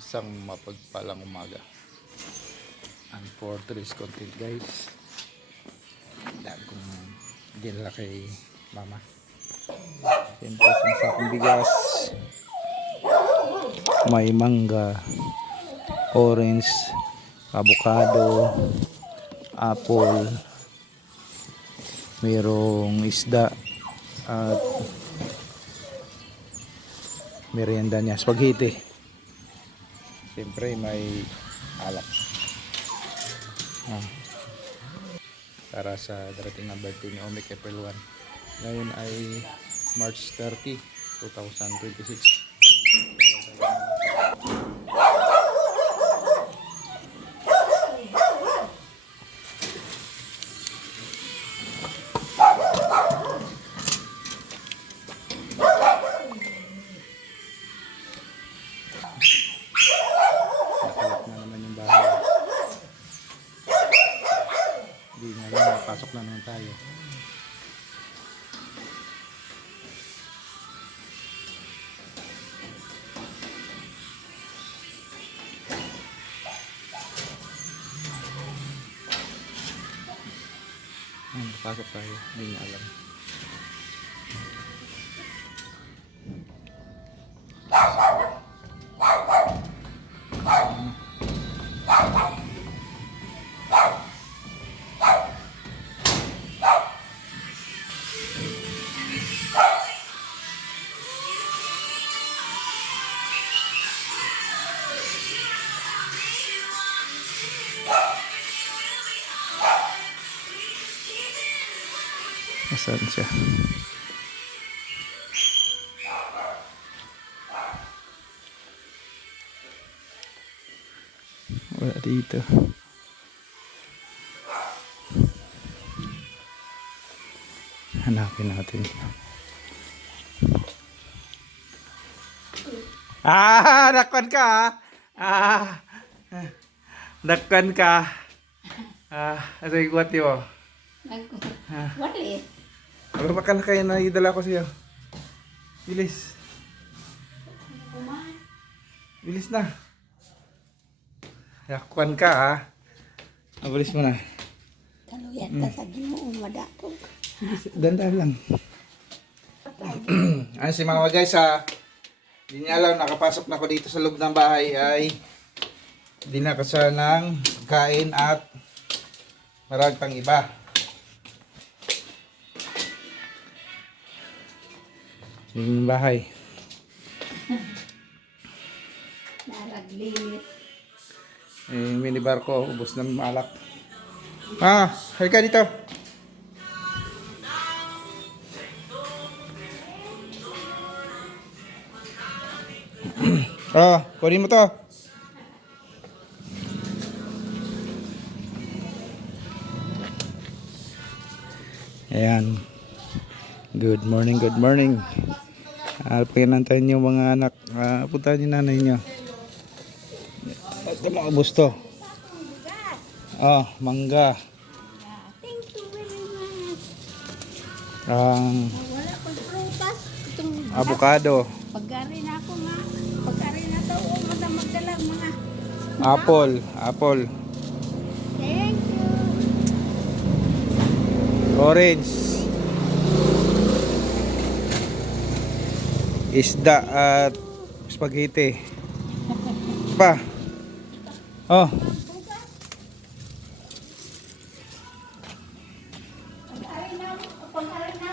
Isang mapagpalang umaga. And for today's content guys, dahil kong dinala kay mama. Siyempre isang sakong bigas. May mangga, orange, avocado, apple, mayroong isda, at merienda niya, spaghetti. Siyempre may alak. Para sa darating na birthday ni Omic April 1. Ngayon ay March 30, 2026. Nakalak na naman yung bahay. Hindi nga lang, pasok na naman tayo. Pasok tayo, hindi niya alam. Nasaan siya? Wala dito. Hanapin natin. Dakwan ka dakwan ka. Ano yung kuwat mo? Wali. Ano ba ka na kayo na idala ko siya? Bilis. Bilis na. Dakwan ka Bilis mo na. Kaluyan ka sa Ginoo madakog. Dandan lang. Ano si mama guys hindi niya alam, nakapasok na ako dito sa loob ng bahay ay dinakasa ng kain at marag pang iba. Yung bahay. Naraglinis. Minibar ko, ubos na malak. Halika dito. Kunin mo to. Ayan. Good morning, good morning. Pagkinantayin niyo mga anak. Punta niyo nanay niyo. Ito mga gusto. Mangga. Thank you very much. Wala pang prutas. Avocado. Pagari na ako nga. Pagari na to. Magdala mga. Apple. Thank you. Orange. Isda at spaghetti. Pa.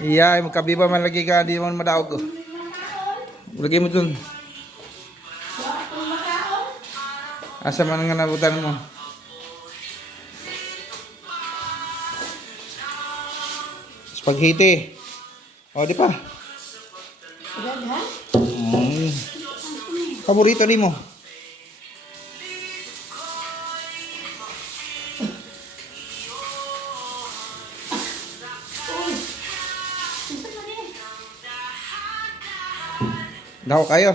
Iya, magkabiba man lagi ka, di mo madaog. Lagi mo dun. Asa man nga nabutan mo? Spaghetti. Di pa. Paborito ni mo. Dako kayo.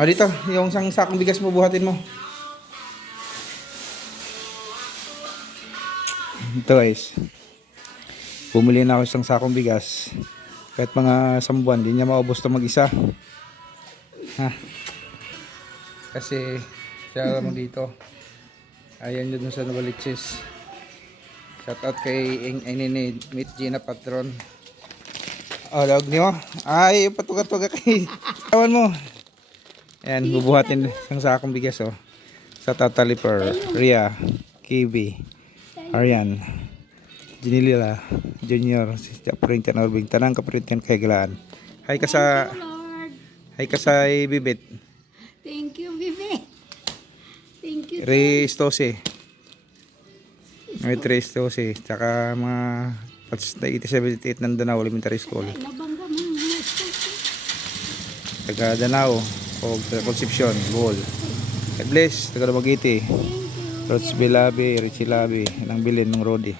Dito, yung isang sakong bigas mo buhatin mo. Ito guys. Bumili na ako isang sakong bigas. Kahit mga 1 buwan, di niya maubos ito mag-isa. Kasi siya mo dito. Ayan yun sa Novaliches. Shout out kay Inini Meet Gina Patron. Oh, log niyo. Ay, patuga-tuga kay kawan mo. Ayan, bubuhatin ng sakong bigas oh. Sa Tataliper, Ria, KB, Arian, Jinilila, Junior, si Kaprintian Orbing, Tanang Kaprintian kay Galaan. Hi ka sa, Lord. hi ka sa Bibit, Thank you, Bibi. Thank you. Restose, may Restose, tsaka mga pats na 8788 ng Danao Elementary School, Nabangga mo yung mga taga Danao, o taga Concepcion, Bohol. God bless, taga Dumaguete, Rods Bilabi, Richie Labi, ng bilin ng Rodi.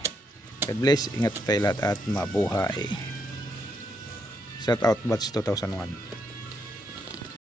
God bless, ingat tayo lahat at mabuhay. Shout out batch 2001.